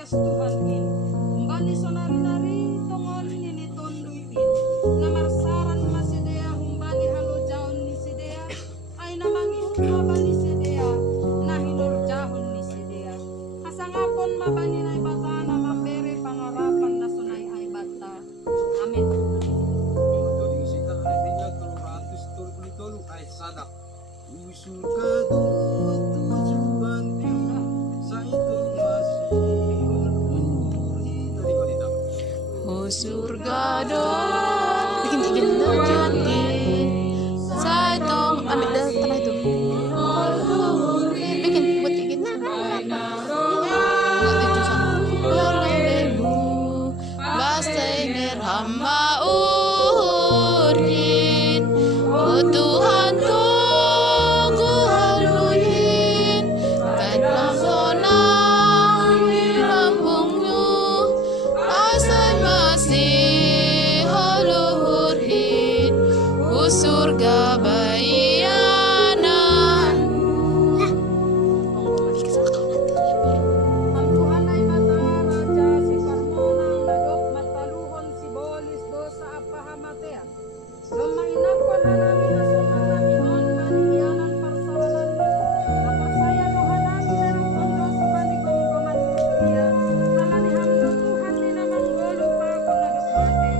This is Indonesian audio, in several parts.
kes Tuhan in. Umbani sonari-nari tongol nini tondui in. Namarsaran masidea humbani halo jaon ni sidea. Ay namangi humabani sidea. Nahilur jahon ni sidea. Kasangapon mabani na ibata na mapere pangarapan na sunay ay bata. Amen. Tuling sita na niya 230 ay sadak. Usurga tujuan sa itong masihon. Tadi ko dito. Oh surga dong, bikin jati sa itong ambil dah tanah itu. Bikin buat bikin. Buat itu sana. Berlemu, basta ingin hamba urin. Oh Tuhan tunggu haluin, karena sonang di lambungmu. Asal masih halurin, surga bayanan. Ang Tuhan ay mata raja si parmonang ladok mataluhon si bolis dosa apahamatea. Lumainakon hanami hasunan naminon baniyanan parsawanan ni. Napasaya no hanami merong tondo sa baligong-goman mulia. Halaniham no Tuhan ni naman golo pa ako nadukmate.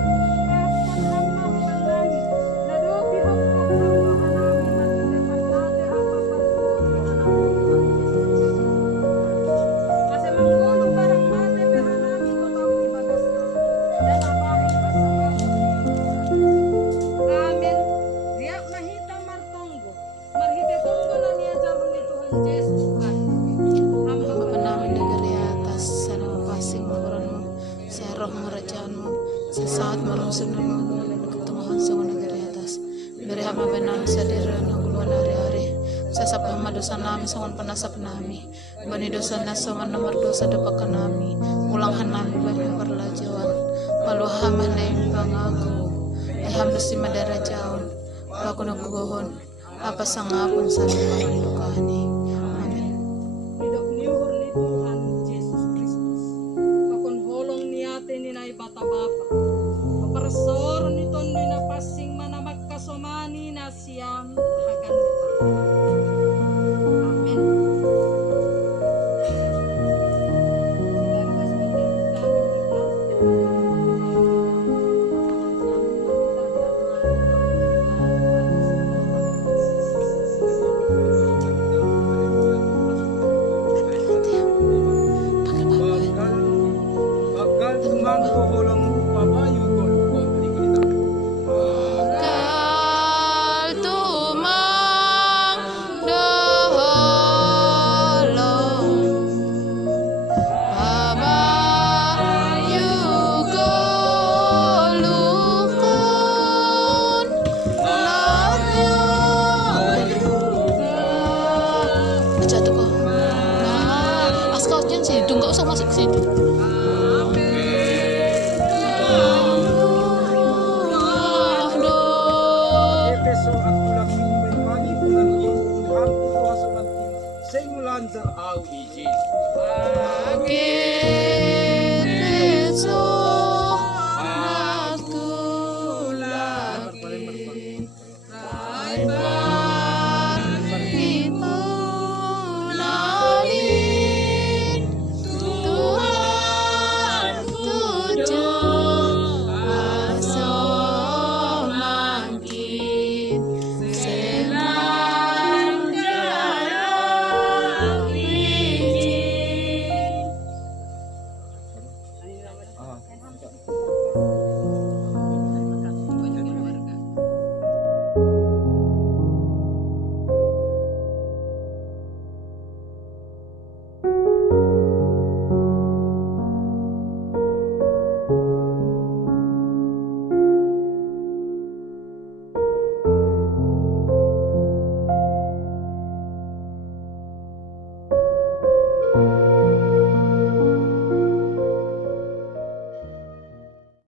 Kahapon hamba humandangi. Nadoki hapok hamba hanami matitepat nate ang papagpuri hanami kasi manggolo parang mate pehanami totoo ibagas na. Dan apahin kasama. Amen. Riyak mahita martonggo. Marhite tonggo na niya jaron ni Tuhan Yesus Tuhan. Hamba Bapa namin negeri atas, sana mapasing mabaranmu, sa roh merajaanmu, sa saat merungsung dan mengulang ketungan sa negeri atas. Beri hamba benar sa diran ng guluan hari-hari, sa sapama dosa namin sa panasap nami, bani dosa na sa nomor dosa dapakan nami, ulanghan nami bani perlajuan, paluhaman na yung pangaku, ay hamdo si madara jaon, bago nagugohon, apa sa ngapon sa mga dukani. Amen. Hidop niuhor ni Tuhan Yesus Kristus. Pakon holong niyate ni na ibata-bapa. Paparasor ni tondo na pasing manamag kasomani na siyam hagan pa. Amen. Bagal tumang koholang papayo gol ko. Tadi ko dito. Kal tumang dolong pabayugo lukon latyo jatuh kok askal dyan sih itu nggak usah masuk ke situ. Efeso at tulak min mani bulan Tuhan ko sa mantin. Sa imulan sa aw ijin. Pagi